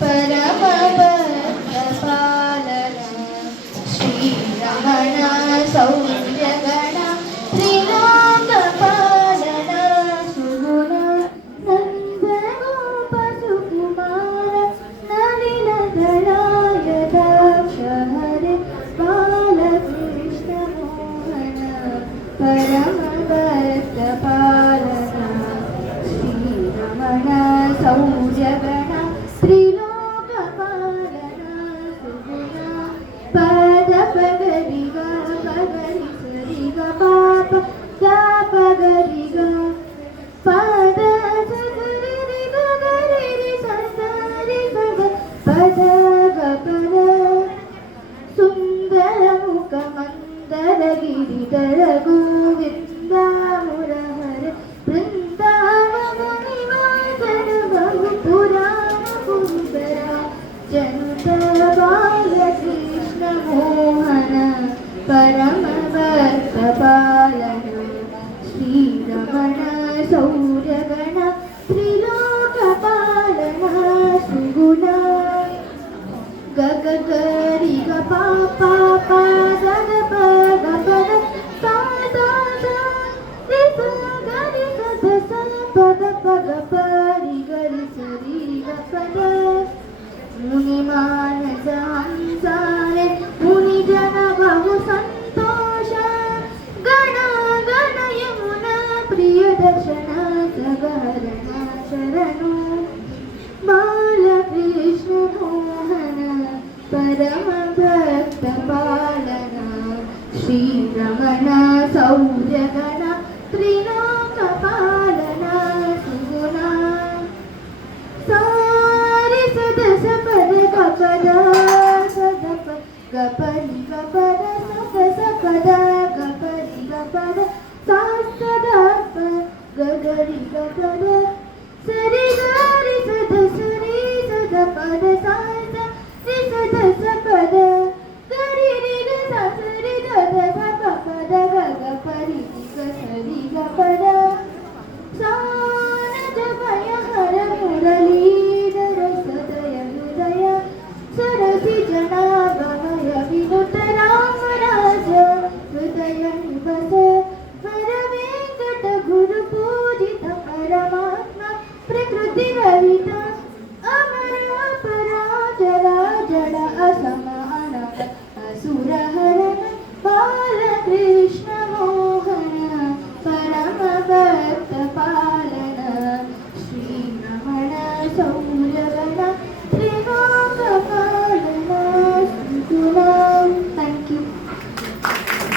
परम भक्तपालन श्रीरमण सौर्यगण त्रिलोकपालन सुगुण नन्दगोप सुकुमार नलिनदलाय दाक्ष हरे बालकृष्ण मोहन परम भक्तपालन श्रीरमण सौर्यगण त्रिलोकपालन सुगुण पद पगरि ग पगरि सरि ग पाप ग पगरि ग पद सगरि रि ग गरि रि स रि ग ग पद ग पद सुन्दर मुख मंदर गिरिधर गोविंद मुरहर वृंदावन निवासन बहु पुराण पुंदरा जनुत बालकृष्ण मोहन परम भक्तपालन श्रीरमण सौर्यगण त्रिलोकपालन सुगुण गग गरि ग पा पा पा ग ग प ग प ग सा सा सा रि स ग रि स ध स प ग प ग प रि ग रि स रि ग प ग मुनिमानस हंसारे मुनिजन बहु संतोष गण गण यमुना प्रिय दर्शन सगहरण शरणु बालकृष्ण मोहन परम भक्तपालन श्रीरमण सौर्यगण त्रिलोकपालन सुगुण सारि सद सपद गपद सदप गपरि गपद सद सपद गपरि गपद सा सदप गगरि गपद